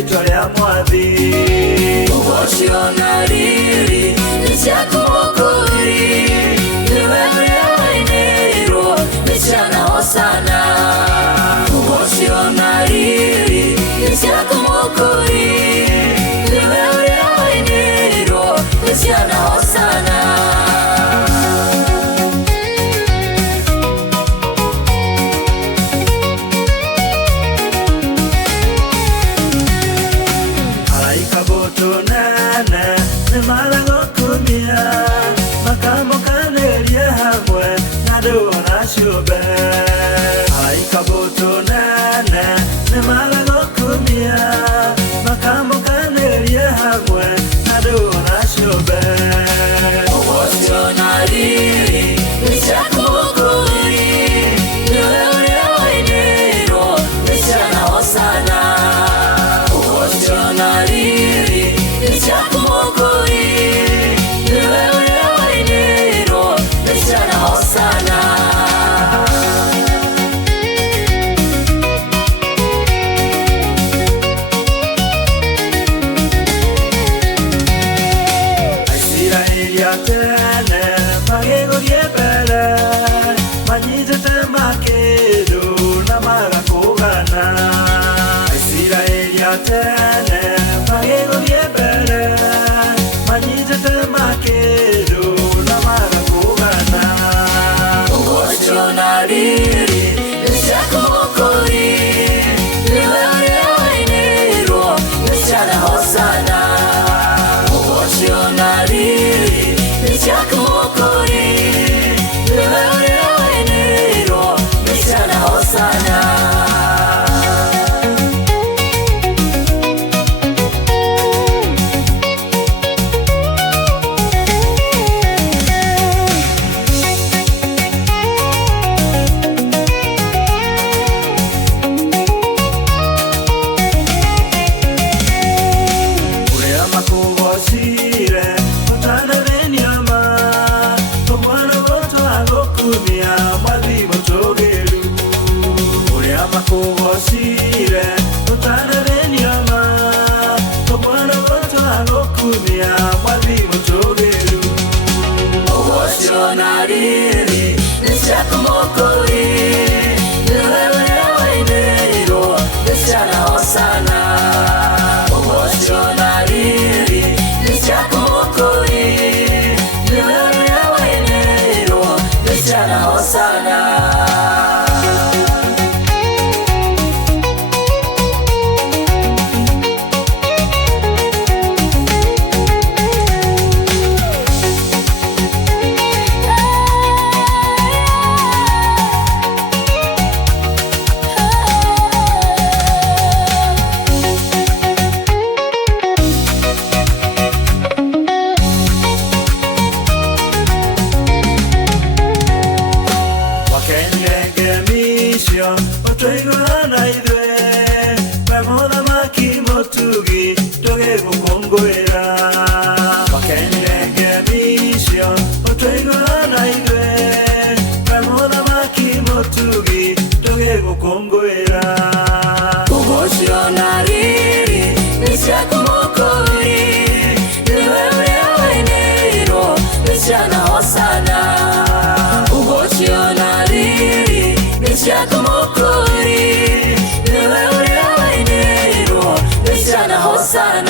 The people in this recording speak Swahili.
rĩtwa rĩa Mwathi. Ũcio na riri nĩ ciaku mũkũri, nĩwe ũrĩa wainĩrĩirwo nĩ ciana Hosana. Ũcio na riri nĩ ciaku mũkũri, nĩwe ũrĩa wainĩrĩirwo nĩ ciana Hosana. Nĩmaragokumia makamokanĩria hamwe na andũ ona ciũmbe. Araika mbũtũ nene nĩmaragokumia makamokanĩria hamwe na andũ ona ciũmbe. Ũcio na riri nĩ ciaku mũkũri, nĩwe ũrĩa wainĩrĩirwo nĩ ciana Hosana. Ũcio na riri nĩ ciaku mũkũri, nĩwe ũrĩa wainĩrĩirwo nĩ ciana Hosana. Aisiraeli a tene magĩgũthiĩ mbere, manyitĩte makĩndũ na magakũgana. Aisiraeli a tene magĩgũthiĩ mbere, manyitĩte makĩndũ na magakũgana. Ũcio na riri nĩ ciaku mũkũri, nĩwe ũrĩa wainĩrĩirwo nĩ ciana Hosana. Ũcio na riri nĩ ciaku mũkũri, nĩwe ũrĩa wainĩrĩirwo nĩ ciana Hosana. Makugocire ũtanarĩnia ma, tũmwana gũtwagũkumia Mwathi mũtũgĩru. Ũcio na riri nĩ ciaku mũkũri, nĩwe ũrĩa wainĩrĩirwo nĩ ciana Hosana. Ũcio na riri nĩ ciaku mũkũri, nĩwe ũrĩa wainĩrĩirwo nĩ ciana Hosana. Otũiguana ithuĩ we mũthamaki mũtugi tũgĩgũkũngũĩra. Wakenire ngemi icio otũiguana ithuĩ we mũthamaki mũtugi tũgĩgũkũngũĩra. Ũcio na riri nĩ ciaku mũkũri, nĩwe ũrĩa wainĩrĩirwo nĩ ciana Hosana. Ũcio na riri nĩ ciaku mũkũri, nĩwe ũrĩa wainĩrĩirwo nĩ ciana Hosana.